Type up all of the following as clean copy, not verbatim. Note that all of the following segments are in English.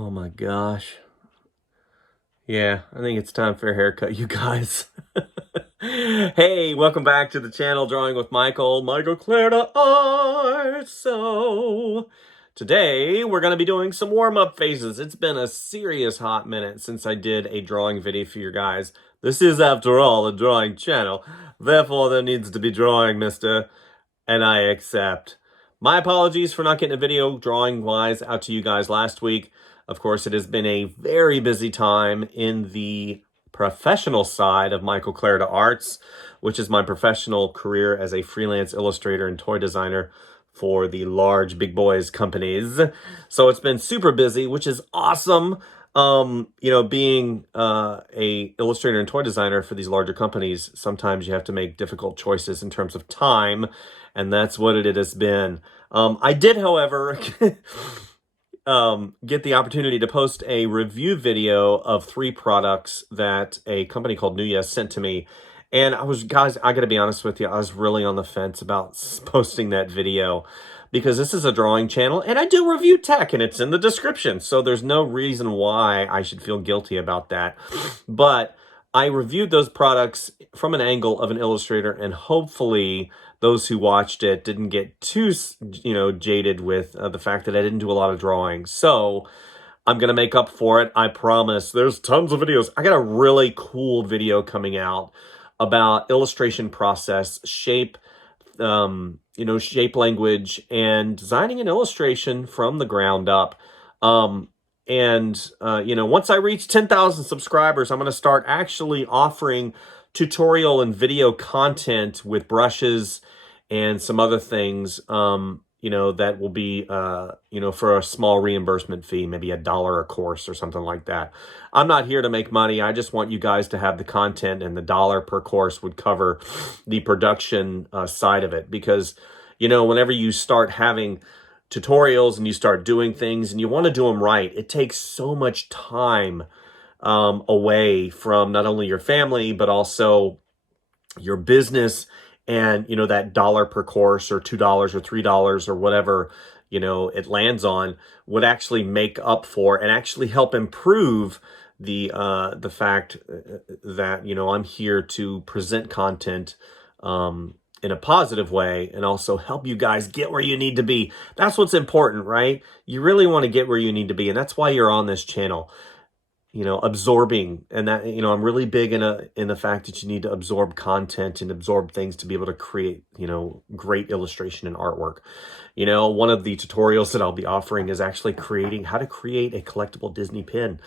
Oh my gosh. Yeah, I think it's time for a haircut, you guys. Hey, welcome back to the channel, Drawing with Michael Clarida Art. So, today we're going to be doing some warm-up phases. It's been a serious hot minute since I did a drawing video for you guys. This is, after all, a drawing channel. Therefore, there needs to be drawing, mister. And I accept. My apologies for not getting a video drawing-wise out to you guys last week. Of course, it has been a very busy time in the professional side of Michael Clarida Arts, which is my professional career as a freelance illustrator and toy designer for the large big boys companies. So it's been super busy, which is awesome. Being a illustrator and toy designer for these larger companies, sometimes you have to make difficult choices in terms of time, and that's what it has been. I did, however, get the opportunity to post a review video of 3 products that a company called New Yes sent to me. And guys, I gotta be honest with you, I was really on the fence about posting that video because this is a drawing channel and I do review tech and it's in the description. So there's no reason why I should feel guilty about that. But I reviewed those products from an angle of an illustrator, and hopefully those who watched it didn't get too, jaded with the fact that I didn't do a lot of drawing. So I'm going to make up for it. I promise. There's tons of videos. I got a really cool video coming out about illustration process, shape, shape language, and designing an illustration from the ground up. Once I reach 10,000 subscribers, I'm going to start actually offering tutorial and video content with brushes and some other things, that will be, for a small reimbursement fee, maybe $1 a course or something like that. I'm not here to make money. I just want you guys to have the content, and the $1 per course would cover the production side of it. Because, whenever you start having tutorials and you start doing things and you want to do them right, it takes so much time away from not only your family, but also your business. And, that $1 per course or $2 or $3 or whatever, it lands on would actually make up for and actually help improve the fact that, I'm here to present content in a positive way and also help you guys get where you need to be. That's what's important, right? You really want to get where you need to be. And that's why you're on this channel. Absorbing, and that, I'm really big in the fact that you need to absorb content and absorb things to be able to create, great illustration and artwork. One of the tutorials that I'll be offering is actually how to create a collectible Disney pin,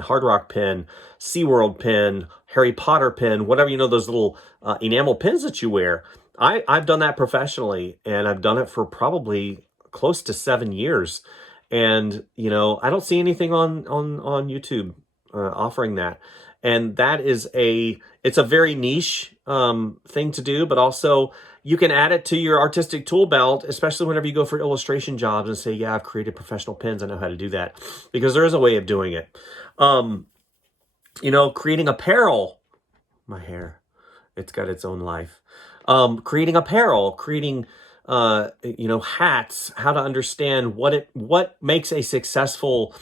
Hard Rock pin, SeaWorld pin, Harry Potter pin, whatever, those little enamel pins that you wear. I've done that professionally, and I've done it for probably close to 7 years. And, I don't see anything on YouTube offering that. And that is it's a very niche thing to do, but also you can add it to your artistic tool belt, especially whenever you go for illustration jobs and say, yeah, I've created professional pins. I know how to do that, because there is a way of doing it. Creating apparel, my hair, it's got its own life. Creating apparel, creating hats, how to understand what makes a successful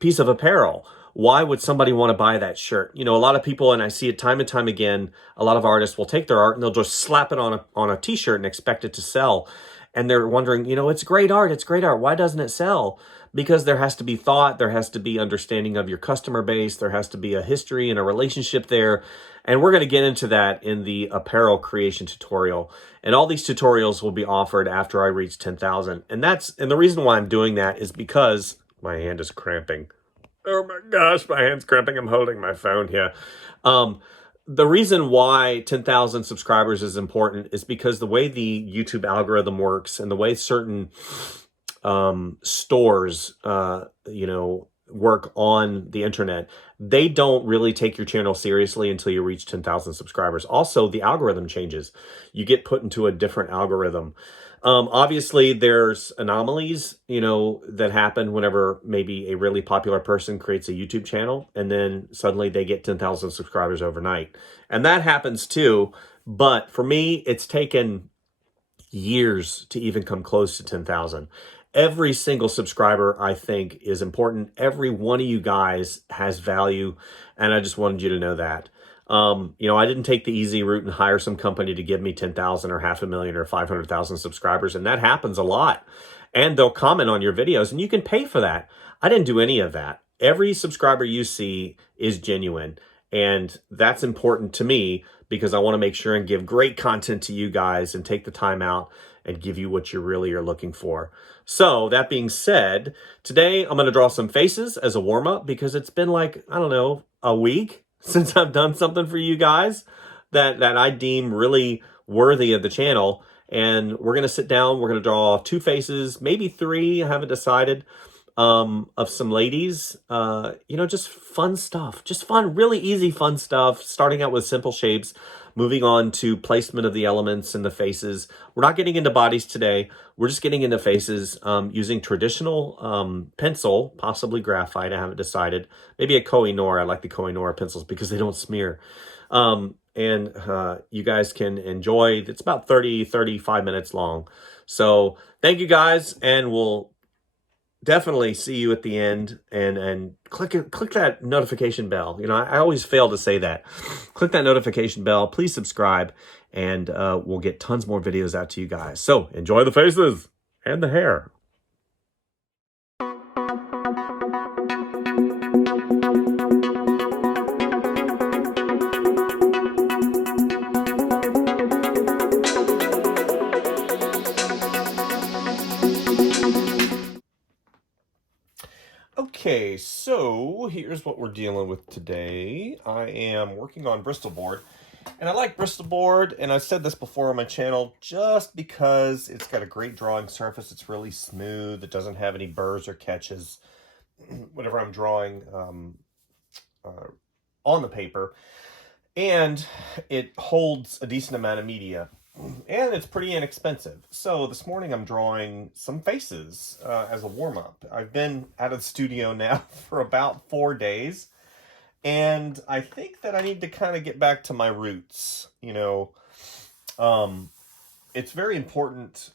piece of apparel. Why would somebody want to buy that shirt? A lot of people, and I see it time and time again, a lot of artists will take their art and they'll just slap it on a t-shirt and expect it to sell. And they're wondering, it's great art. It's great art. Why doesn't it sell? Because there has to be thought, there has to be understanding of your customer base, there has to be a history and a relationship there. And we're going to get into that in the apparel creation tutorial. And all these tutorials will be offered after I reach 10,000. And the reason why I'm doing that is because my hand is cramping. Oh my gosh, my hand's cramping. I'm holding my phone here. The reason why 10,000 subscribers is important is because the way the YouTube algorithm works and the way certain stores, work on the internet, they don't really take your channel seriously until you reach 10,000 subscribers. Also, the algorithm changes. You get put into a different algorithm. Obviously, there's anomalies, that happen whenever maybe a really popular person creates a YouTube channel and then suddenly they get 10,000 subscribers overnight. And that happens too. But for me, it's taken years to even come close to 10,000. Every single subscriber, I think, is important. Every one of you guys has value, and I just wanted you to know that. I didn't take the easy route and hire some company to give me 10,000 or 500,000 or 500,000 subscribers, and that happens a lot. And they'll comment on your videos, and you can pay for that. I didn't do any of that. Every subscriber you see is genuine, and that's important to me because I want to make sure and give great content to you guys and take the time out and give you what you really are looking for. So that being said, today I'm going to draw some faces as a warm-up because it's been like, I don't know, a week since I've done something for you guys that I deem really worthy of the channel. And we're going to sit down, we're going to draw 2 faces, maybe 3, I haven't decided, of some ladies, just fun stuff, just fun, really easy, fun stuff, starting out with simple shapes, moving on to placement of the elements and the faces. We're not getting into bodies today. We're just getting into faces, using traditional, pencil, possibly graphite. I haven't decided. Maybe a Koh-i-Noor. I like the Koh-i-Noor pencils because they don't smear. And you guys can enjoy. It's about 35 minutes long. So thank you guys, and we'll definitely see you at the end, and click that notification bell. I always fail to say that. Click that notification bell. Please subscribe, and we'll get tons more videos out to you guys. So enjoy the faces and the hair. Okay, so here's what we're dealing with today. I am working on Bristol board, and I like Bristol board, and I've said this before on my channel, just because it's got a great drawing surface. It's really smooth. It doesn't have any burrs or catches whenever I'm drawing on the paper, and it holds a decent amount of media. And it's pretty inexpensive. So this morning I'm drawing some faces as a warm-up. I've been out of the studio now for about 4 days. And I think that I need to kind of get back to my roots. It's very important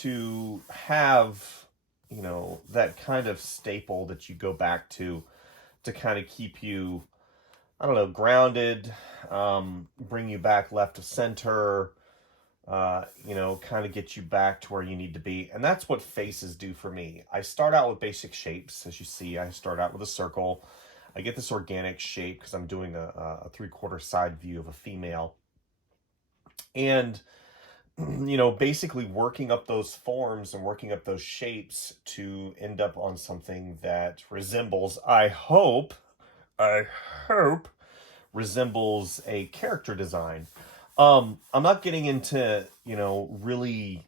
to have, that kind of staple that you go back to kind of keep you, I don't know, grounded, bring you back left of center, kind of get you back to where you need to be. And that's what faces do for me. I start out with basic shapes. As you see, I start out with a circle. I get this organic shape because I'm doing a 3/4 side view of a female. And, basically working up those forms and working up those shapes to end up on something that resembles, I hope, resembles a character design. I'm not getting into, really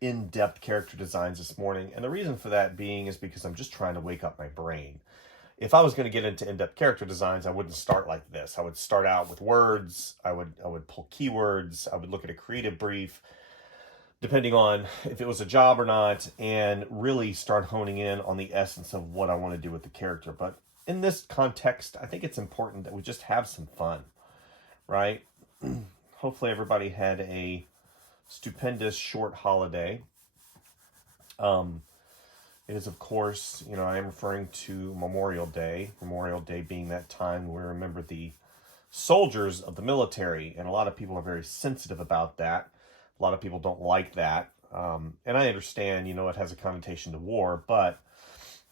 in-depth character designs this morning. And the reason for that being is because I'm just trying to wake up my brain. If I was going to get into in-depth character designs, I wouldn't start like this. I would start out with words. I would pull keywords. I would look at a creative brief, depending on if it was a job or not, and really start honing in on the essence of what I want to do with the character. But in this context, I think it's important that we just have some fun, right? Hopefully everybody had a stupendous short holiday. It is, of course, I am referring to Memorial Day being that time where we remember the soldiers of the military, and a lot of people are very sensitive about that. A lot of people don't like that, and I understand, it has a connotation to war, but,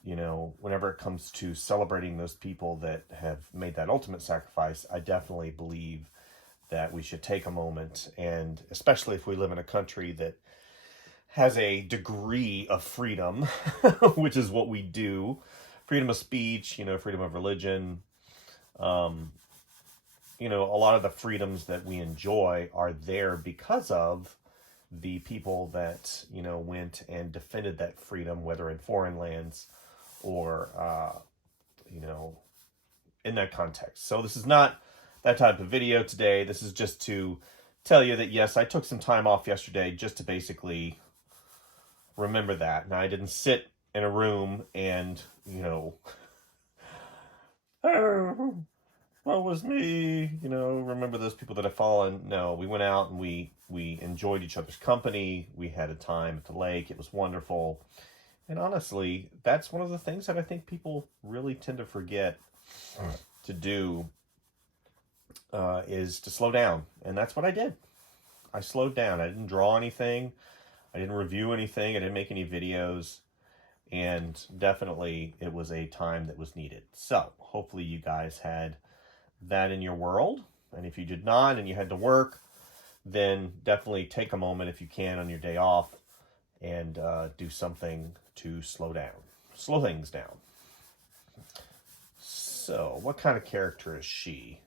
whenever it comes to celebrating those people that have made that ultimate sacrifice, I definitely believe that we should take a moment, and especially if we live in a country that has a degree of freedom, which is what we do, freedom of speech, freedom of religion, a lot of the freedoms that we enjoy are there because of the people that, went and defended that freedom, whether in foreign lands or, in that context. So this is not that type of video today. This is just to tell you that, yes, I took some time off yesterday just to basically remember that. Now, I didn't sit in a room and, woe was me, you know, remember those people that have fallen. No, we went out and we enjoyed each other's company. We had a time at the lake. It was wonderful. And honestly, that's one of the things that I think people really tend to forget to do, is to slow down. And that's what I did. I slowed down. I didn't draw anything. I didn't review anything. I didn't make any videos. And definitely it was a time that was needed. So hopefully you guys had that in your world. And if you did not and you had to work, then definitely take a moment if you can on your day off and do something to slow things down. So what kind of character is she?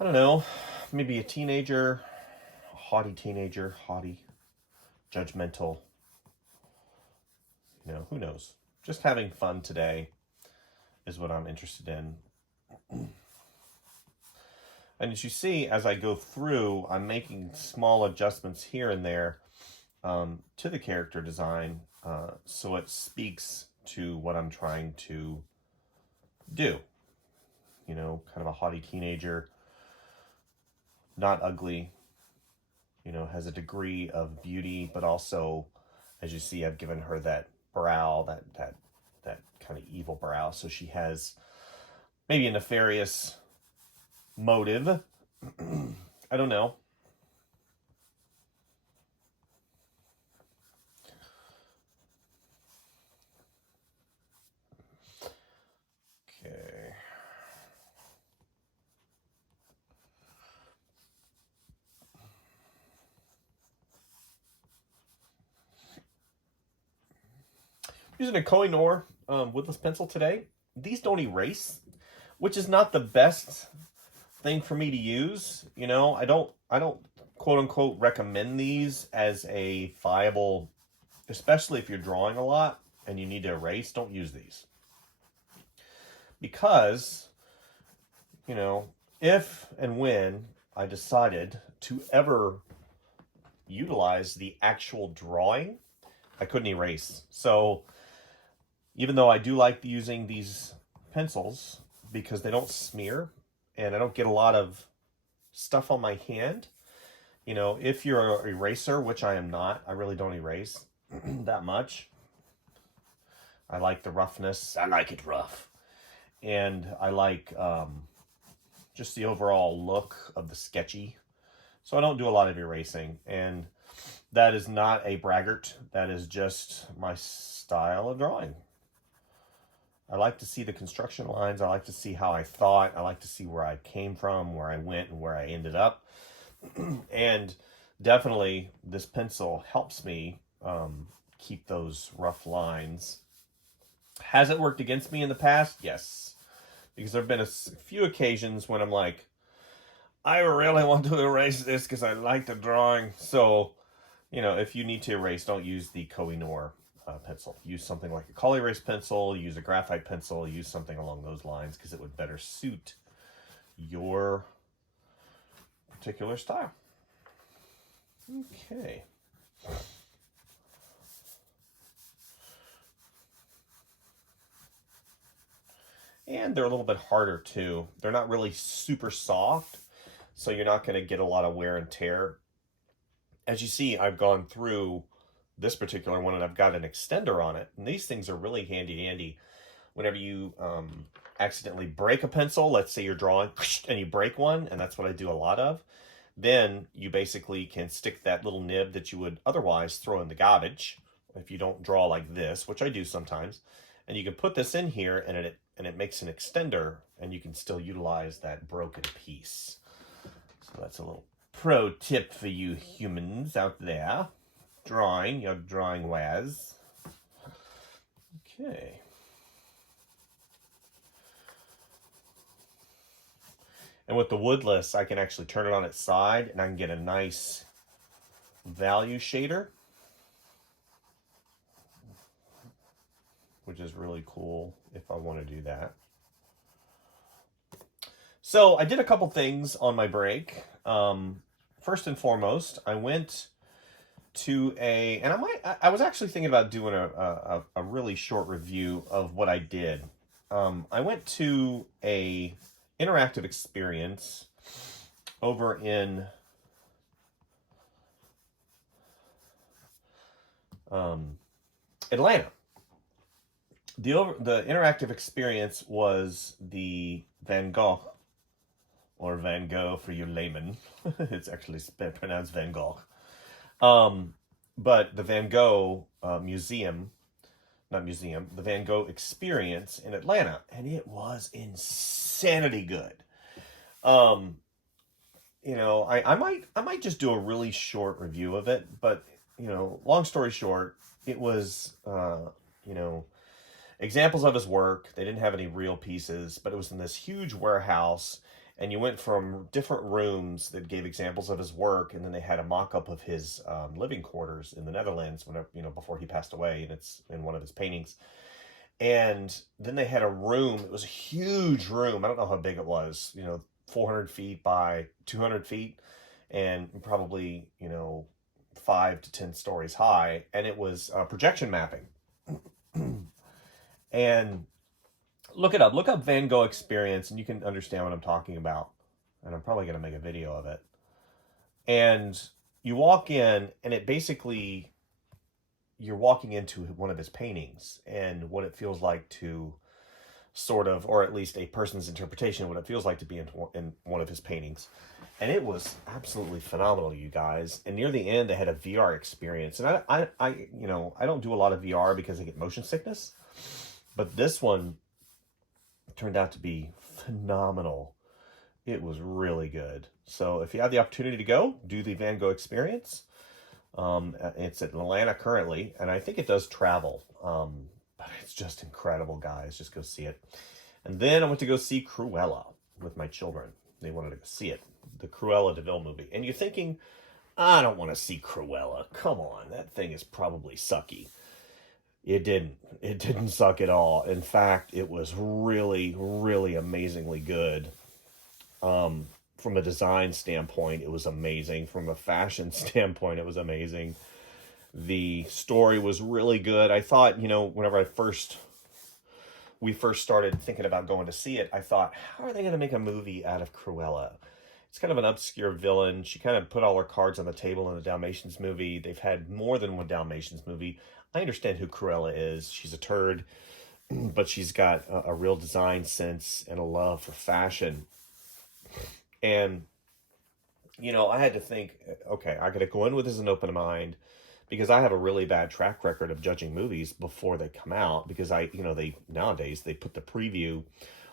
I don't know, maybe a teenager, a haughty teenager, judgmental, you know, who knows? Just having fun today is what I'm interested in. And as you see, as I go through, I'm making small adjustments here and there to the character design, so it speaks to what I'm trying to do. You know, kind of a haughty teenager, not ugly, you know, has a degree of beauty, but also, as you see, I've given her that brow, that kind of evil brow. So she has maybe a nefarious motive. I don't know. Okay. Using a Koh-i-Noor woodless pencil today. These don't erase, which is not the best thing for me to use. You know, I don't quote unquote recommend these as a viable, especially if you're drawing a lot and you need to erase. Don't use these, because, you know, if and when I decided to ever utilize the actual drawing, I couldn't erase. So even though I do like using these pencils because they don't smear and I don't get a lot of stuff on my hand, you know, if you're an eraser, which I am not, I really don't erase that much. I like the roughness. I like it rough. And I like just the overall look of the sketchy. So I don't do a lot of erasing. And that is not a braggart. That is just my style of drawing. I like to see the construction lines. I like to see how I thought. I like to see where I came from, where I went, and where I ended up. And definitely this pencil helps me keep those rough lines. Has it worked against me in the past? Yes. Because there have been a few occasions when I'm like, I really want to erase this because I like the drawing. So, you know, if you need to erase, don't use the Koh-i-Noor pencil. Use something like a color erase pencil, use a graphite pencil, use something along those lines because it would better suit your particular style. Okay. And they're a little bit harder too. They're not really super soft, so you're not going to get a lot of wear and tear. As you see, I've gone through this particular one and I've got an extender on it. And these things are really handy whenever you accidentally break a pencil. Let's say you're drawing and you break one, and that's what I do a lot of. Then you basically can stick that little nib that you would otherwise throw in the garbage if you don't draw like this, which I do sometimes. And you can put this in here and it makes an extender, and you can still utilize that broken piece. So that's a little pro tip for you humans out there. Drawing, your drawing wares. Okay. And with the woodless, I can actually turn it on its side and I can get a nice value shader, which is really cool if I want to do that. So I did a couple things on my break. First and foremost, I went to and I was actually thinking about doing a really short review of what I did. I went to a interactive experience over in Atlanta. The interactive experience was the Van Gogh, or Van Gogh for you laymen. It's actually pronounced Van Gogh. But the Van Gogh museum, not museum, the Van Gogh experience in Atlanta, and it was insanity good. You know, I might just do a really short review of it, but you know, long story short, it was you know, examples of his work. They didn't have any real pieces, but it was in this huge warehouse, and you went from different rooms that gave examples of his work, and then they had a mock-up of his living quarters in the Netherlands, whenever, you know, before he passed away, and it's in one of his paintings. And then they had a room. It was a huge room. I don't know how big it was. You know, 400 feet by 200 feet, and probably, you know, 5 to 10 stories high, and it was projection mapping. And look up Van Gogh experience, and you can understand what I'm talking about. And I'm probably going to make a video of it. And you walk in, and it basically, you're walking into one of his paintings and what it feels like to sort of, or at least a person's interpretation of what it feels like to be in one of his paintings. And it was absolutely phenomenal, you guys. And near the end, they had a VR experience. And I you know, I don't do a lot of VR because I get motion sickness. But this one turned out to be phenomenal. It was really good. So if you have the opportunity to go, do the Van Gogh experience. It's in Atlanta currently, and I think it does travel. But it's just incredible, guys. Just go see it. And then I went to go see Cruella with my children. They wanted to go see it. The Cruella de Vil movie. And you're thinking, I don't want to see Cruella. Come on, that thing is probably sucky. It didn't. It didn't suck at all. In fact, it was really, really amazingly good. From a design standpoint, it was amazing. From a fashion standpoint, it was amazing. The story was really good. I thought, you know, whenever we first started thinking about going to see it, I thought, how are they going to make a movie out of Cruella? It's kind of an obscure villain. She kind of put all her cards on the table in the Dalmatians movie. They've had more than one Dalmatians movie. I understand who Cruella is. She's a turd, but she's got a real design sense and a love for fashion. And, you know, I had to think, okay, I got to go in with this an open mind, because I have a really bad track record of judging movies before they come out, because nowadays they put the preview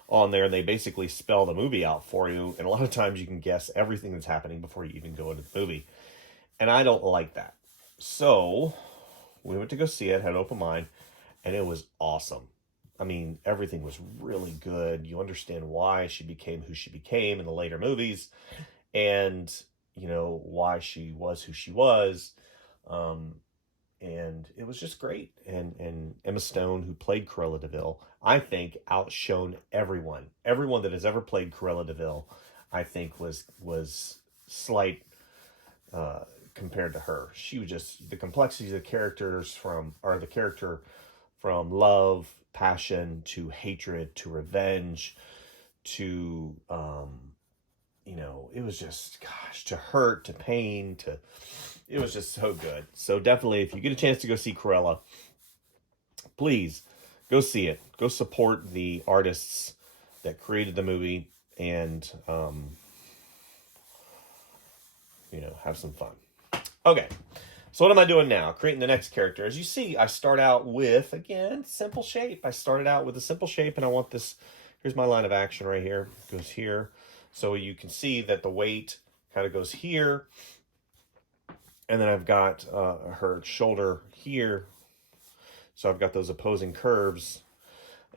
on there and they basically spell the movie out for you. And a lot of times you can guess everything that's happening before you even go into the movie. And I don't like that. So we went to go see it, had an open mind, and it was awesome. I mean, everything was really good. You understand why she became who she became in the later movies, and, you know, why she was who she was. And it was just great. And Emma Stone, who played Cruella de Vil, I think outshone everyone. Everyone that has ever played Cruella de Vil, I think was slight compared to her. She was just, the complexities of the characters the character from love, passion, to hatred, to revenge, to, you know, it was just, gosh, to hurt, to pain, it was just so good. So definitely, if you get a chance to go see Cruella, please go see it. Go support the artists that created the movie, and, you know, have some fun. Okay, so what am I doing now? Creating the next character. As you see, I start out with, again, simple shape. I started out with a simple shape, and I want this, here's my line of action right here. It goes here. So you can see that the weight kind of goes here. And then I've got her shoulder here. So I've got those opposing curves.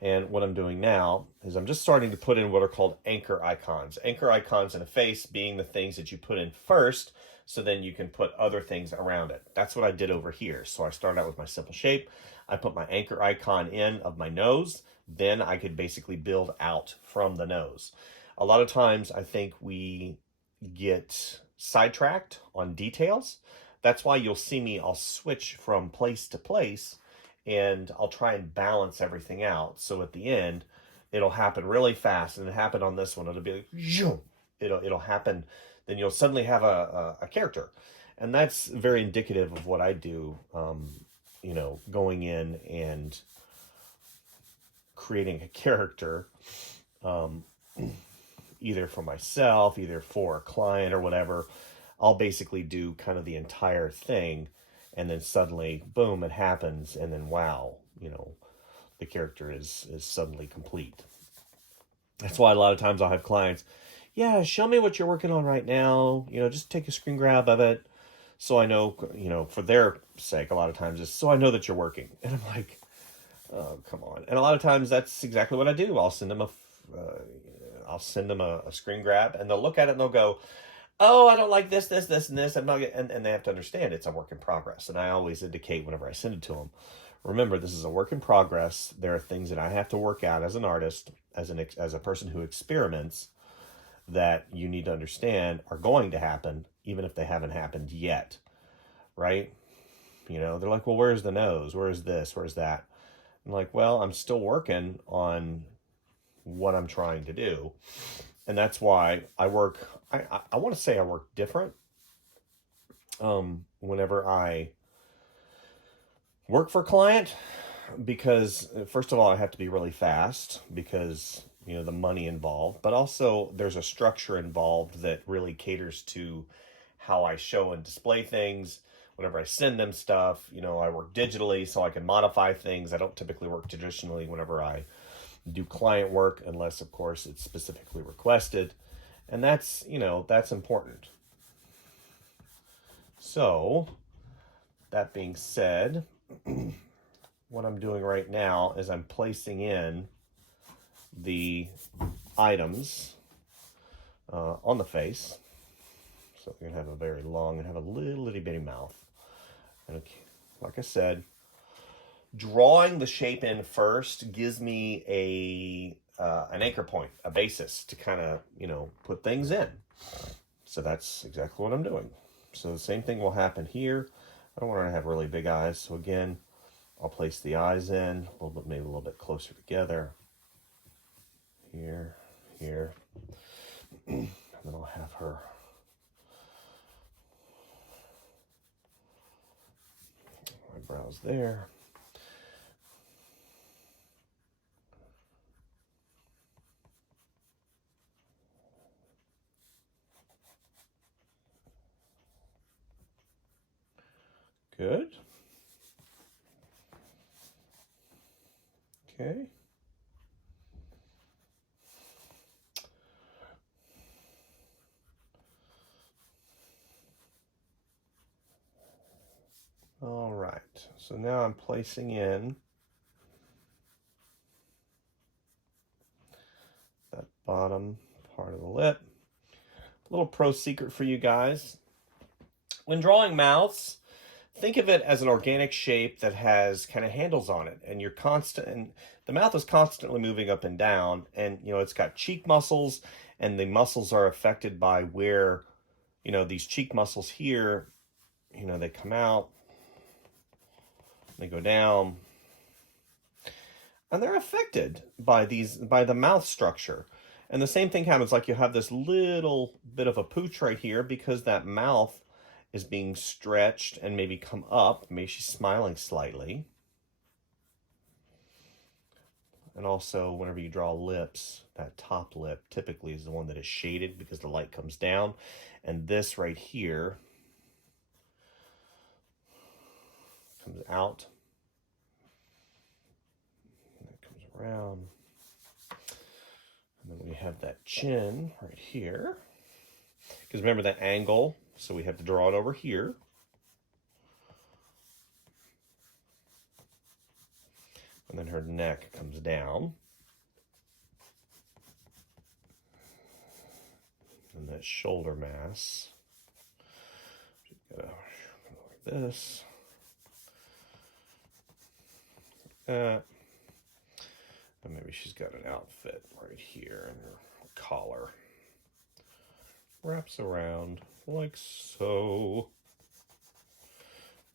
And what I'm doing now is I'm just starting to put in what are called anchor icons. Anchor icons in a face being the things that you put in first, so then you can put other things around it. That's what I did over here. So I started out with my simple shape. I put my anchor icon in of my nose. Then I could basically build out from the nose. A lot of times I think we get sidetracked on details. That's why you'll see me, I'll switch from place to place, and I'll try and balance everything out. So at the end, it'll happen really fast, and it happened on this one. It'll be like, zoom. It'll happen. Then you'll suddenly have a character, and that's very indicative of what I do. You know, going in and creating a character, either for myself, either for a client or whatever. I'll basically do kind of the entire thing, and then suddenly, boom, it happens, and then wow, you know, the character is suddenly complete. That's why a lot of times I'll have clients, yeah, show me what you're working on right now. You know, just take a screen grab of it, so I know, you know, for their sake, a lot of times it's so I know that you're working. And I'm like, oh, come on. And a lot of times that's exactly what I do. I'll send them a screen grab, and they'll look at it and they'll go, oh, I don't like this, this, this, and this. I'm not, and they have to understand it's a work in progress. And I always indicate whenever I send it to them, remember, this is a work in progress. There are things that I have to work out as an artist, as a person who experiments, that you need to understand are going to happen, even if they haven't happened yet, right? You know, they're like, well, where's the nose? Where's this? Where's that? I'm like, well, I'm still working on what I'm trying to do. And that's why I work, I want to say I work different whenever I work for a client, because first of all, I have to be really fast because, you know, the money involved, but also there's a structure involved that really caters to how I show and display things. Whenever I send them stuff, you know, I work digitally so I can modify things. I don't typically work traditionally whenever I do client work, unless of course it's specifically requested. And that's, you know, that's important. So that being said, what I'm doing right now is I'm placing in the items on the face. So you're gonna have a very long and have a little itty bitty mouth. And like I said, drawing the shape in first gives me an anchor point, a basis to kind of, you know, put things in. So that's exactly what I'm doing. So the same thing will happen here. I don't want to have really big eyes. So again, I'll place the eyes in a little bit, maybe a little bit closer together. Here, here. And then I'll have her eyebrows there. Good. Okay. All right. So now I'm placing in that bottom part of the lip. A little pro secret for you guys. When drawing mouths, think of it as an organic shape that has kind of handles on it, and the mouth is constantly moving up and down, and you know, it's got cheek muscles, and the muscles are affected by where, you know, these cheek muscles here, you know, they come out, they go down, and they're affected by the mouth structure. And the same thing happens, like you have this little bit of a pooch right here because that mouth is being stretched and maybe come up. Maybe she's smiling slightly. And also, whenever you draw lips, that top lip typically is the one that is shaded because the light comes down. And this right here comes out. And it comes around. And then we have that chin right here. Because remember that angle, so we have to draw it over here. And then her neck comes down. And that shoulder mass. She's got to go like this. Like that. And maybe she's got an outfit right here, and her collar wraps around like so.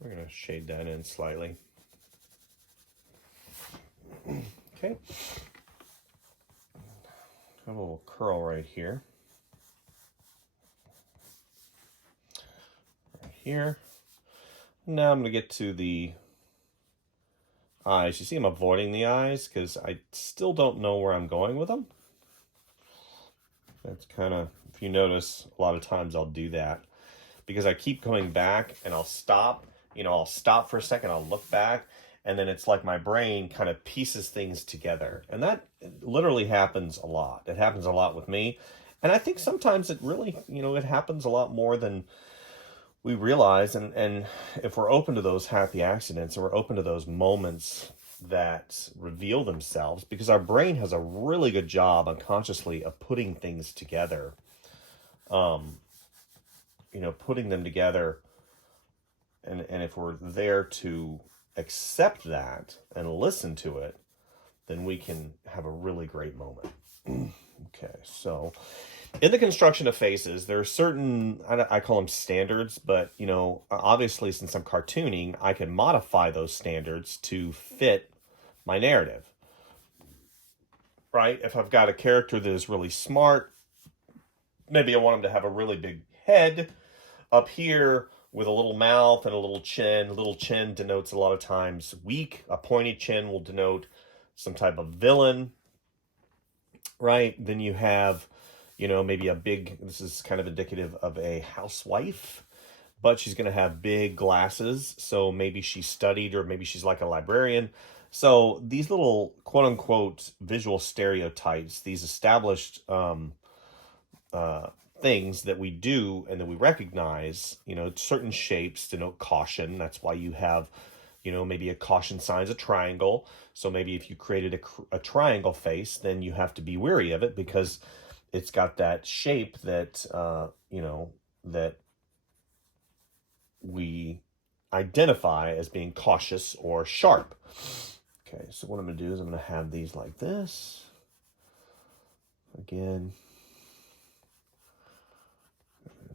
We're going to shade that in slightly. Okay. have a little curl right here. Right here. Now I'm going to get to the eyes. You see I'm avoiding the eyes because I still don't know where I'm going with them. That's kind of, if you notice, a lot of times I'll do that because I keep coming back and I'll stop. I'll stop for a second, I'll look back, and then it's like my brain kind of pieces things together. And that literally happens a lot. It happens a lot with me. And I think sometimes it really, it happens a lot more than we realize. And if we're open to those happy accidents and we're open to those moments that reveal themselves, because our brain has a really good job unconsciously of putting things together, putting them together. And if we're there to accept that and listen to it, then we can have a really great moment. Okay, so in the construction of faces, there are certain, I call them standards, but, obviously since I'm cartooning, I can modify those standards to fit my narrative, right? If I've got a character that is really smart, maybe I want them to have a really big head up here with a little mouth and a little chin. A little chin denotes a lot of times weak. A pointy chin will denote some type of villain, right? Then you have, maybe this is kind of indicative of a housewife, but she's going to have big glasses. So maybe she studied, or maybe she's like a librarian. So these little quote unquote visual stereotypes, these established things that we do and that we recognize, certain shapes denote caution. That's why you have, maybe a caution sign is a triangle. So maybe if you created a triangle face, then you have to be wary of it because it's got that shape that, that we identify as being cautious or sharp. Okay, so what I'm going to do is I'm going to have these like this. Again,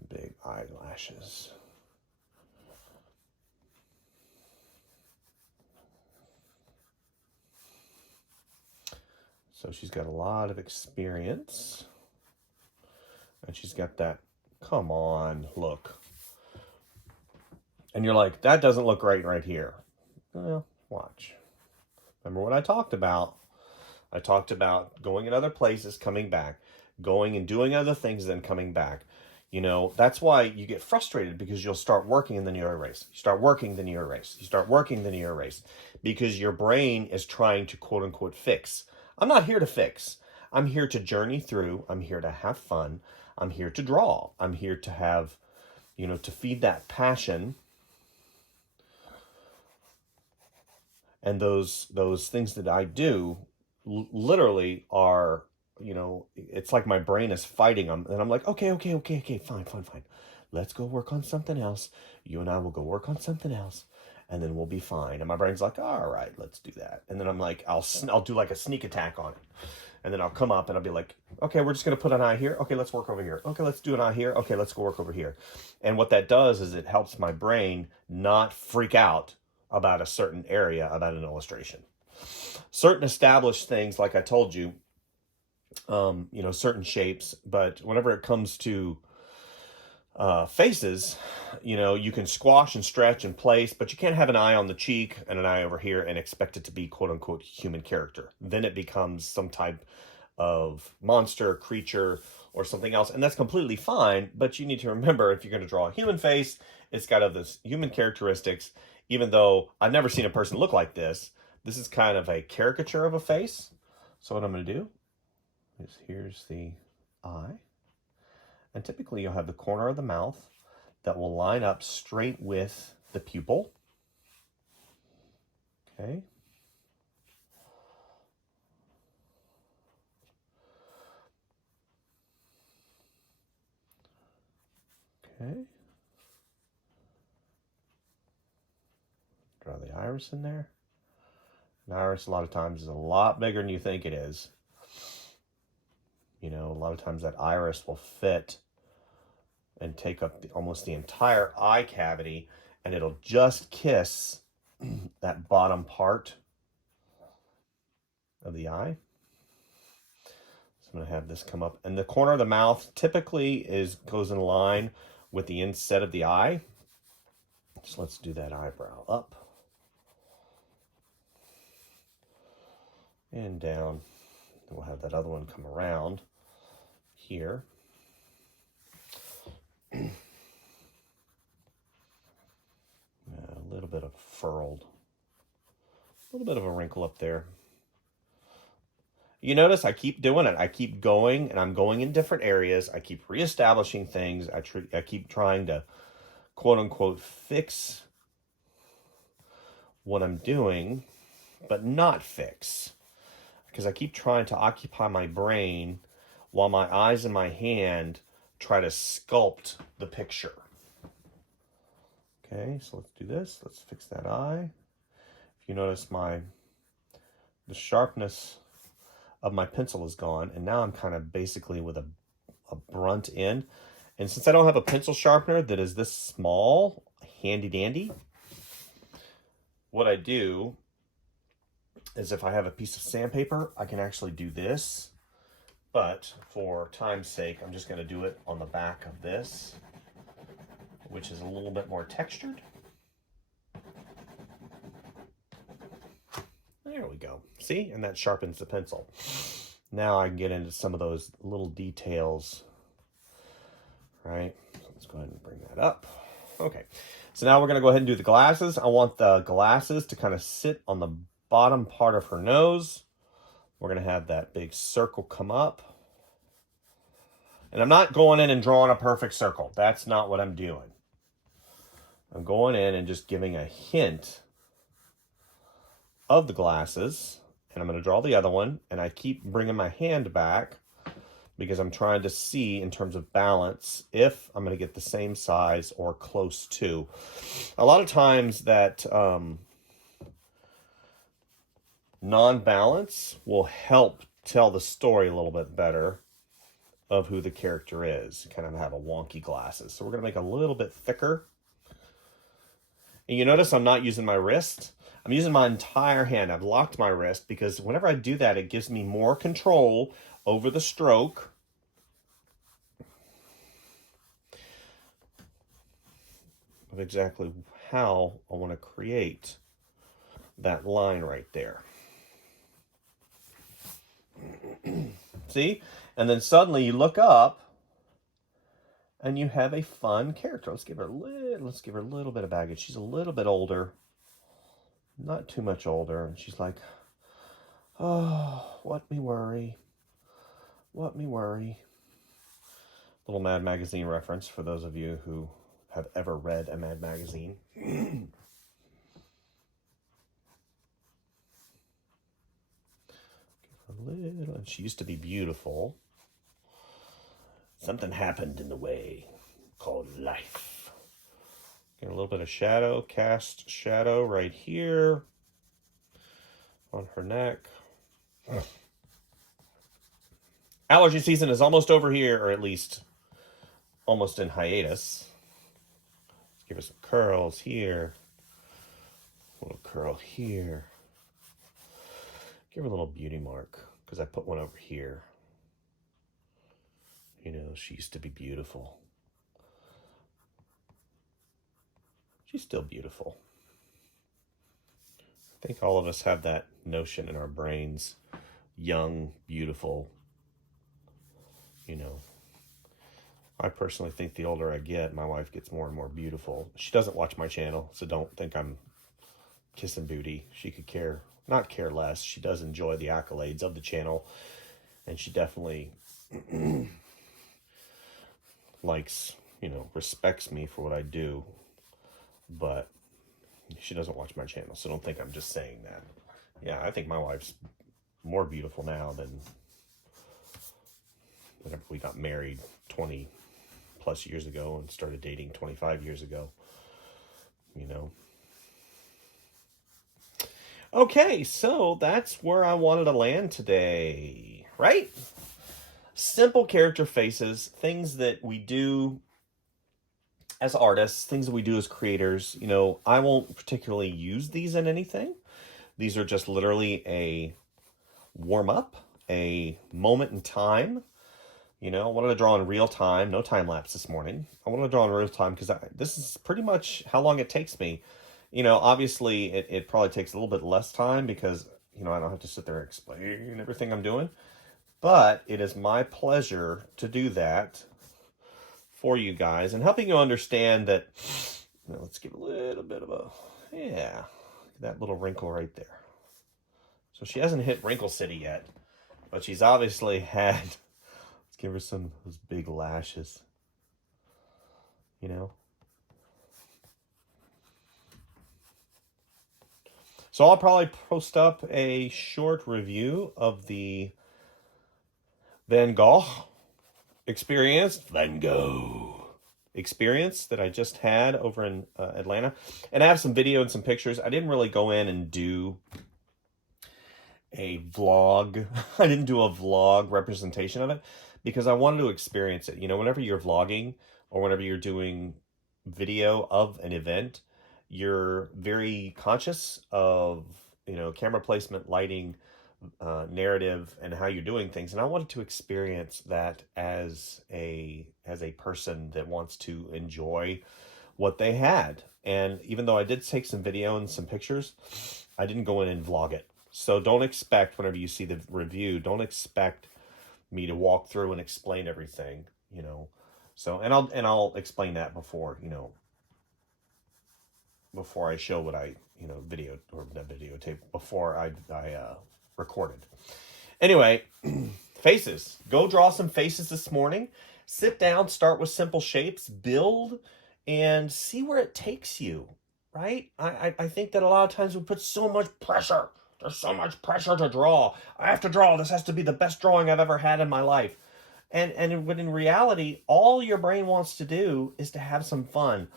big eyelashes. So she's got a lot of experience. And she's got that, come on, look. And you're like, that doesn't look right here. Well, watch. Remember what I talked about? I talked about going in other places, coming back, going and doing other things, then coming back. That's why you get frustrated, because you'll start working and then you erase. You start working, then you erase. You start working, then you erase. Because your brain is trying to quote unquote fix. I'm not here to fix. I'm here to journey through. I'm here to have fun. I'm here to draw. I'm here to have, to feed that passion. And those things that I do literally are, it's like my brain is fighting them. And I'm like, okay, fine. Let's go work on something else. You and I will go work on something else, and then we'll be fine. And my brain's like, all right, let's do that. And then I'm like, I'll do like a sneak attack on it. And then I'll come up and I'll be like, okay, we're just going to put an eye here. Okay, let's work over here. Okay, let's do an eye here. Okay, let's go work over here. And what that does is it helps my brain not freak out about a certain area, about an illustration. Certain established things, like I told you, certain shapes, but whenever it comes to faces, you can squash and stretch and place, but you can't have an eye on the cheek and an eye over here and expect it to be quote unquote human character. Then it becomes some type of monster, creature, or something else. And that's completely fine, but you need to remember, if you're going to draw a human face, it's got this human characteristics. Even though I've never seen a person look like this, this is kind of a caricature of a face. So what I'm going to do is, here's the eye. And typically you'll have the corner of the mouth that will line up straight with the pupil. Okay. Okay. Draw the iris in there. An iris a lot of times is a lot bigger than you think it is. A lot of times that iris will fit and take up almost the entire eye cavity, and it'll just kiss that bottom part of the eye. So I'm going to have this come up. And the corner of the mouth typically goes in line with the inset of the eye. So let's do that eyebrow up and down. Then we'll have that other one come around here. A little bit of furled, a little bit of a wrinkle up there. You notice I keep doing it. I keep going, and I'm going in different areas. I keep reestablishing things. I keep trying to, quote unquote, fix what I'm doing, but not fix. Because I keep trying to occupy my brain while my eyes and my hand try to sculpt the picture. Okay, so let's do this. Let's fix that eye. If you notice, the sharpness of my pencil is gone, and now I'm kind of basically with a brunt end. And since I don't have a pencil sharpener that is this small, handy dandy, what I do is if I have a piece of sandpaper, I can actually do this. But for time's sake, I'm just going to do it on the back of this, which is a little bit more textured. There we go. See? And that sharpens the pencil. Now I can get into some of those little details. Right? Let's go ahead and bring that up. Okay. So now we're going to go ahead and do the glasses. I want the glasses to kind of sit on the bottom part of her nose. We're going to have that big circle come up. And I'm not going in and drawing a perfect circle. That's not what I'm doing. I'm going in and just giving a hint of the glasses. And I'm going to draw the other one. And I keep bringing my hand back because I'm trying to see in terms of balance if I'm going to get the same size or close to. A lot of times that non-balance will help tell the story a little bit better of who the character is. You kind of have a wonky glasses. So we're going to make a little bit thicker. And you notice I'm not using my wrist. I'm using my entire hand. I've locked my wrist because whenever I do that, it gives me more control over the stroke. Of exactly how I want to create that line right there. See? And then suddenly you look up and you have a fun character. Let's give her a little bit of baggage. She's a little bit older. Not too much older. And she's like, oh, what me worry. What me worry. Little Mad Magazine reference for those of you who have ever read a Mad Magazine. And she used to be beautiful. Something happened in the way called life. Get a little bit of shadow, cast shadow right here on her neck. Allergy season is almost over here, or at least almost in hiatus. Let's give her some curls here. A little curl here. Give her a little beauty mark, because I put one over here. You know, she used to be beautiful. She's still beautiful. I think all of us have that notion in our brains. Young, beautiful. You know, I personally think the older I get, my wife gets more and more beautiful. She doesn't watch my channel, so don't think I'm kissing booty. She could not care less. She does enjoy the accolades of the channel, and she definitely likes, respects me for what I do, but she doesn't watch my channel, so don't think I'm just saying that. Yeah, I think my wife's more beautiful now than whenever we got married 20 plus years ago and started dating 25 years ago, Okay, so that's where I wanted to land today, right? Simple character faces, things that we do as artists, things that we do as creators. I won't particularly use these in anything. These are just literally a warm-up a moment in time. You know, I wanted to draw in real time, no time lapse this morning. I wanted to draw in real time because this is pretty much how long it takes me. You know, obviously it probably takes a little bit less time because, you know, I don't have to sit there and explain everything I'm doing. But it is my pleasure to do that for you guys and helping you understand that, you know, let's give a little bit of a, yeah, that little wrinkle right there. So she hasn't hit Wrinkle City yet, but she's obviously had, let's give her some of those big lashes, you know. So I'll probably post up a short review of the Van Gogh experience that I just had over in Atlanta. And I have some video and some pictures. I didn't really go in and do a vlog. I didn't do a vlog representation of it because I wanted to experience it. You know, whenever you're vlogging or whenever you're doing video of an event, you're very conscious of, you know, camera placement, lighting, narrative, and how you're doing things. And I wanted to experience that as a person that wants to enjoy what they had. And even though I did take some video and some pictures, I didn't go in and vlog it. So don't expect, whenever you see the review, don't expect me to walk through and explain everything, you know. So and I'll explain that before, you know, before I show what I, you know, video or not videotape, before I recorded. Anyway, faces. Go draw some faces this morning. Sit down, start with simple shapes, build, and see where it takes you, right? I think that a lot of times we put so much pressure. There's so much pressure to draw. I have to draw. This has to be the best drawing I've ever had in my life. And when in reality, all your brain wants to do is to have some fun.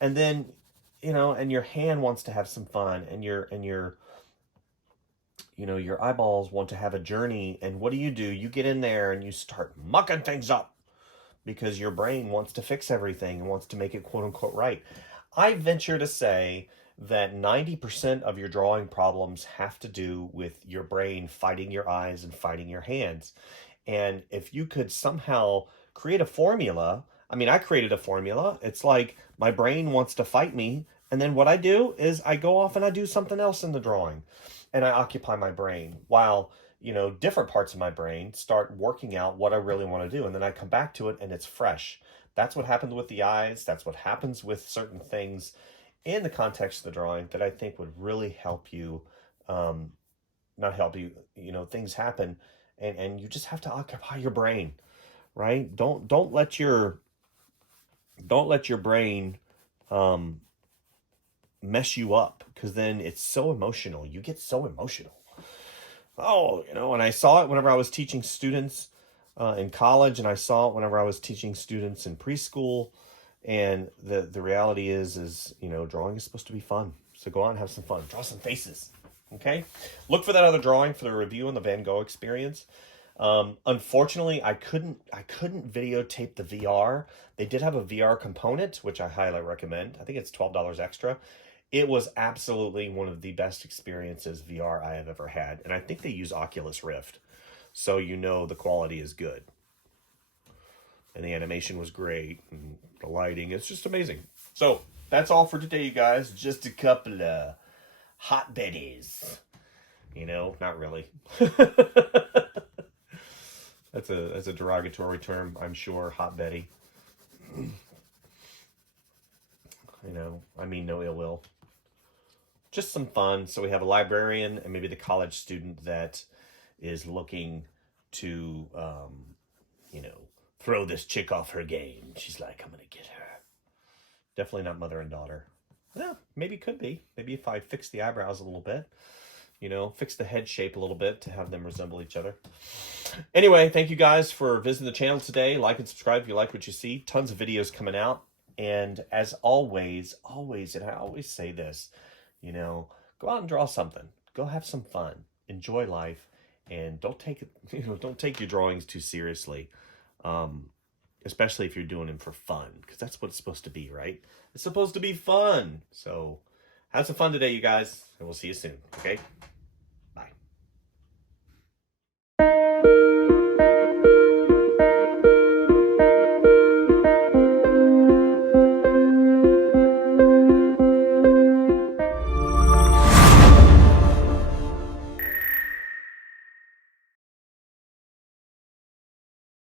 And then, you know, and your hand wants to have some fun, and your you know, your eyeballs want to have a journey. And what do? You get in there and you start mucking things up because your brain wants to fix everything and wants to make it quote unquote right. I venture to say that 90% of your drawing problems have to do with your brain fighting your eyes and fighting your hands. And if you could somehow create a formula, I mean, I created a formula. It's like my brain wants to fight me. And then what I do is I go off and I do something else in the drawing. And I occupy my brain while, you know, different parts of my brain start working out what I really want to do. And then I come back to it and it's fresh. That's what happens with the eyes. That's what happens with certain things in the context of the drawing that I think would really help you, not help you, you know, things happen. And you just have to occupy your brain, right? Don't let your brain mess you up, because then it's so emotional. You get so emotional. Oh, you know, and I saw it whenever I was teaching students in college, and I saw it whenever I was teaching students in preschool. And the reality is, you know, drawing is supposed to be fun. So go out and have some fun. Draw some faces. Okay? Look for that other drawing for the review on the Van Gogh experience. Unfortunately, I couldn't videotape the VR. They did have a VR component, which I highly recommend. I think it's $12 extra. It was absolutely one of the best experiences VR I have ever had. And I think they use Oculus Rift. So you know the quality is good. And the animation was great. And the lighting, it's just amazing. So that's all for today, you guys. Just a couple of hot betties. You know, not really. That's a derogatory term, I'm sure. Hot Betty. You know, I mean no ill will. Just some fun. So we have a librarian and maybe the college student that is looking to, you know, throw this chick off her game. She's like, I'm going to get her. Definitely not mother and daughter. Yeah, maybe could be. Maybe if I fix the eyebrows a little bit, you know, fix the head shape a little bit to have them resemble each other. Anyway, thank you guys for visiting the channel today. Like and subscribe if you like what you see. Tons of videos coming out. And as always, and I always say this, you know, go out and draw something. Go have some fun. Enjoy life. And don't take your drawings too seriously. Especially if you're doing them for fun, because that's what it's supposed to be, right? It's supposed to be fun. So have some fun today, you guys, and we'll see you soon, okay?